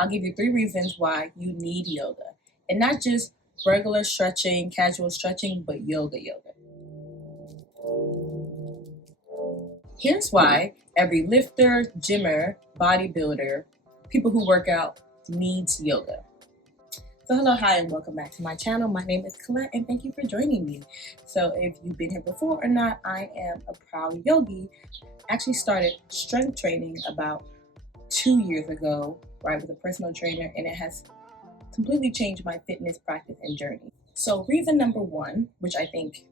I'll give you 3 reasons why you need yoga. And not just regular stretching, casual stretching, but yoga. Here's why every lifter, gymmer, bodybuilder, people who work out needs yoga. So hello, hi, and welcome back to my channel. My name is Colette, and thank you for joining me. So if you've been here before or not, I am a proud yogi. I actually started strength training about 2 years ago, right, with a personal trainer, and it has completely changed my fitness practice and journey. So reason number 1, which I think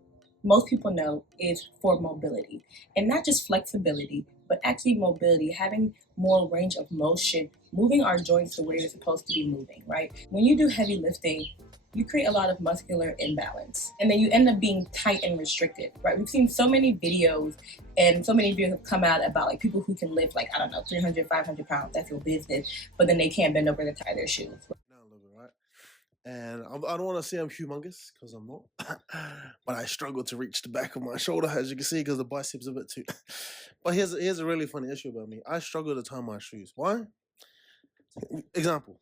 most people know, is for mobility. And not just flexibility, but actually mobility, having more range of motion, moving our joints to where you're supposed to be moving, right? When you do heavy lifting, you create a lot of muscular imbalance, and then you end up being tight and restricted, right? We've seen so many videos, and so many videos have come out about like people who can lift like, I don't know, 300, 500 pounds, that's your business, but then they can't bend over to tie their shoes. And I don't want to say I'm humongous, because I'm not, but I struggle to reach the back of my shoulder, as you can see, because the biceps are a bit too. But here's a really funny issue about me. I struggle to tie my shoes. Why? Example.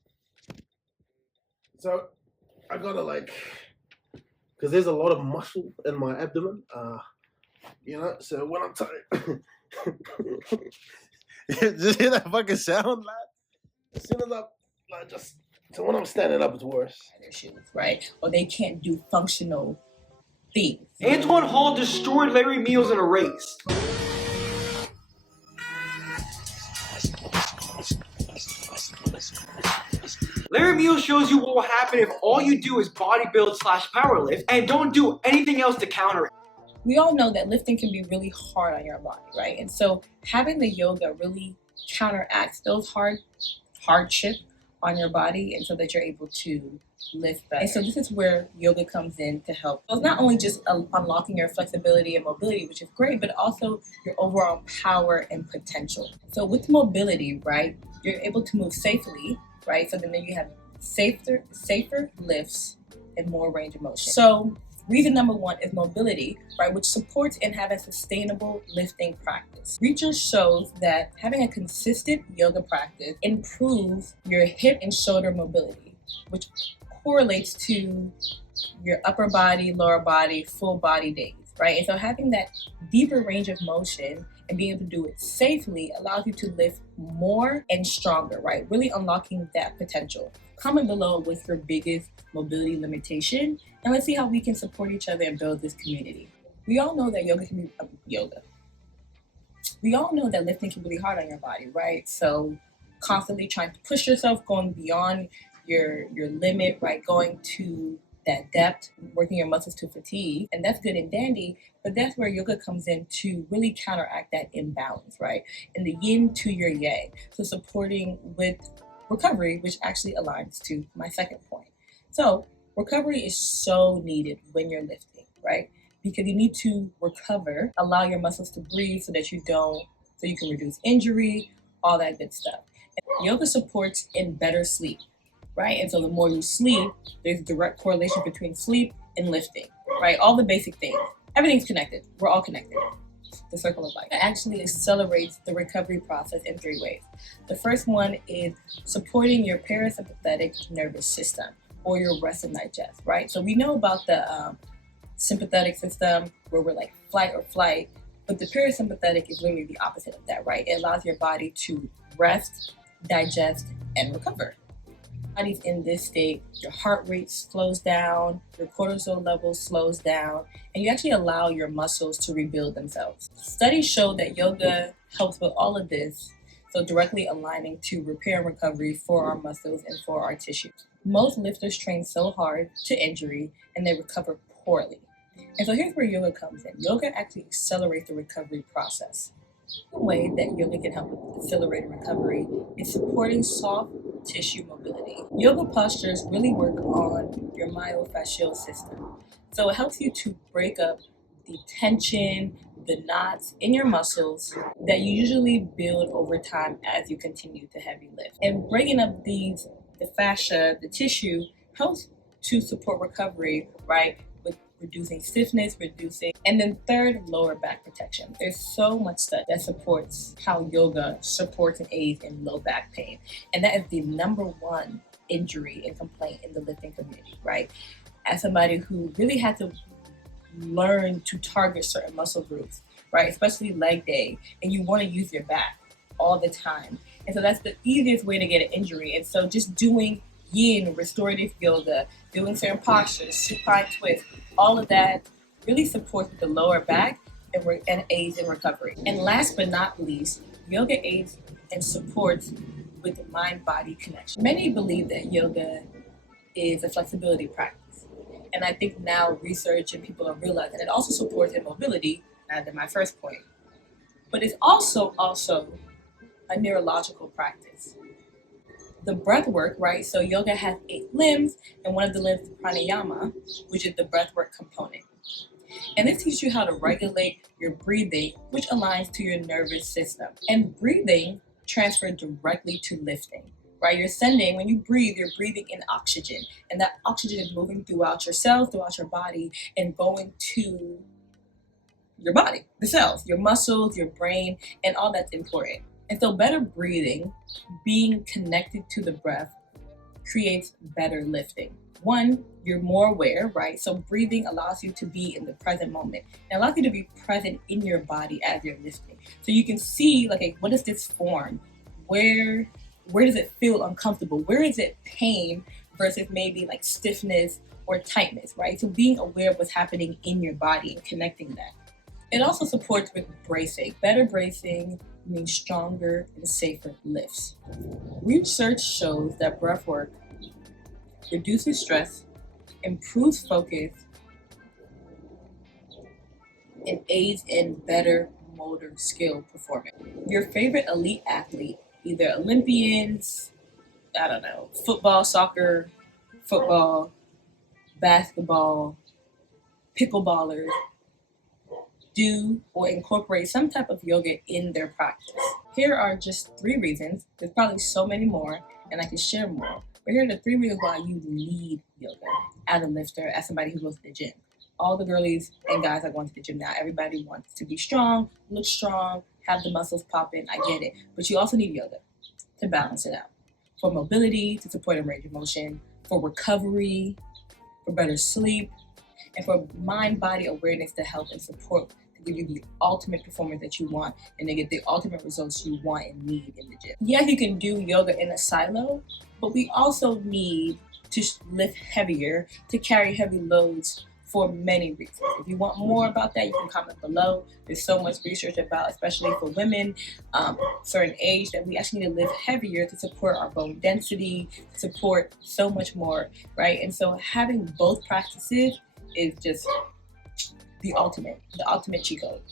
So I gotta because there's a lot of muscle in my abdomen, so when I'm tired, just hear that fucking sound, lad? As soon as so when I'm standing up, it's worse. Their shoes, right? Or they can't do functional things. Antoine Hall destroyed Larry Meals in a race. Larry Meals shows you what will happen if all you do is bodybuild / powerlift and don't do anything else to counter it. We all know that lifting can be really hard on your body, right? And so having the yoga really counteracts those hardship on your body, and so that you're able to lift better. And so this is where yoga comes in to help. So it's not only just unlocking your flexibility and mobility, which is great, but also your overall power and potential. So with mobility, right, you're able to move safely, right? So then you have safer lifts and more range of motion. So reason number 1 is mobility, right, which supports and have a sustainable lifting practice. Research shows that having a consistent yoga practice improves your hip and shoulder mobility, which correlates to your upper body, lower body, full body days, right? And so having that deeper range of motion and being able to do it safely allows you to lift more and stronger, right? Really unlocking that potential. Comment below what's your biggest mobility limitation, and let's see how we can support each other and build this community. We all know that We all know that lifting can be really hard on your body, right? So constantly trying to push yourself, going beyond your limit, right? Going to that depth, working your muscles to fatigue, and that's good and dandy, but that's where yoga comes in to really counteract that imbalance, right? And the yin to your yang. So supporting with recovery, which actually aligns to my second point. So recovery is so needed when you're lifting, right? Because you need to recover, allow your muscles to breathe so you can reduce injury, all that good stuff. And yoga supports in better sleep, right? And so the more you sleep, there's a direct correlation between sleep and lifting, right? All the basic things. Everything's connected. We're all connected. The circle of life. It actually accelerates the recovery process in 3 ways. The first one is supporting your parasympathetic nervous system, or your rest and digest, right? So we know about the sympathetic system where we're like flight or flight, but the parasympathetic is literally the opposite of that, right? It allows your body to rest, digest, and recover. Body's in this state, your heart rate slows down, your cortisol level slows down, and you actually allow your muscles to rebuild themselves. Studies show that yoga helps with all of this, so directly aligning to repair and recovery for our muscles and for our tissues. Most lifters train so hard to injury, and they recover poorly. And so here's where yoga comes in. Yoga actually accelerates the recovery process. The way that yoga can help with accelerated recovery is supporting soft tissue mobility. Yoga postures really work on your myofascial system. So it helps you to break up the tension, the knots in your muscles that you usually build over time as you continue to heavy lift. And breaking up the fascia, the tissue, helps to support recovery, right? With reducing stiffness, and then third, lower back protection. There's so much stuff that supports how yoga supports and aids in low back pain. And that is the number one injury and complaint in the lifting community, right? As somebody who really had to learn to target certain muscle groups, right? Especially leg day, and you want to use your back all the time. And so that's the easiest way to get an injury. And so just doing yin, restorative yoga, doing certain postures, supine twist, all of that really supports the lower back and aids in recovery. And last but not least, yoga aids and supports with the mind-body connection. Many believe that yoga is a flexibility practice. And I think now research and people are realizing it also supports in mobility, as in my first point. But it's also a neurological practice. The breath work, right? So yoga has 8 limbs, and one of the limbs is pranayama, which is the breath work component. And this teaches you how to regulate your breathing, which aligns to your nervous system. And breathing transfers directly to lifting, right? When you breathe, you're breathing in oxygen, and that oxygen is moving throughout your cells, throughout your body, and going to your body, the cells, your muscles, your brain, and all that's important. And so better breathing, being connected to the breath, creates better lifting. One, you're more aware, right? So breathing allows you to be in the present moment. It allows you to be present in your body as you're lifting. So you can see, like, what is this form? Where does it feel uncomfortable? Where is it pain versus maybe like stiffness or tightness, right? So being aware of what's happening in your body and connecting that. It also supports with bracing. Better bracing means stronger and safer lifts. Research shows that breath work reduces stress, improves focus, and aids in better motor skill performance. Your favorite elite athlete, either Olympians, football, soccer, football, basketball, pickleballers, do or incorporate some type of yoga in their practice. Here are just 3 reasons. There's probably so many more, and I can share more. But here are the 3 reasons why you need yoga as a lifter, as somebody who goes to the gym. All the girlies and guys are going to the gym now. Everybody wants to be strong, look strong, have the muscles popping. I get it. But you also need yoga to balance it out. For mobility, to support a range of motion, for recovery, for better sleep, and for mind-body awareness to help and support, to give you the ultimate performance that you want and to get the ultimate results you want and need in the gym. Yes, you can do yoga in a silo, but we also need to lift heavier, to carry heavy loads for many reasons. If you want more about that, you can comment below. There's so much research about, especially for women, certain age, that we actually need to lift heavier to support our bone density, to support so much more, right? And so having both practices is just the ultimate cheat code.